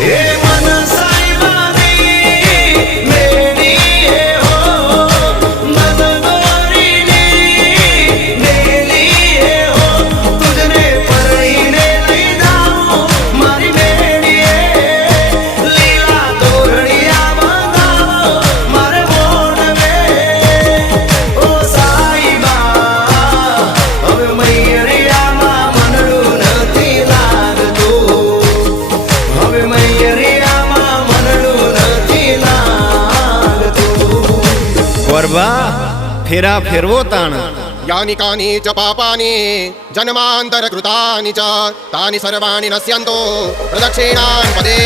એ મન સાઈબાની મેળી એ હો મન દોરીની મેળી એ હો તુજને પરણીને લઈ જાઉં મારી મેળીએ લીલા દોરડિયા બંધાવો મારે મોઢવે ઓ સાઈબા હવે મૈયરિયામાં મનડું નથી લાગતું હવે મૈયરિયામાં મનડું નથી લાગતું વરબા ફેરા ફેરવો તાણ यानि कानि च पापानि जन्मान्तरकृतानि च तानि सर्वाणि नश्यन्तो प्रदक्षिणान् पदे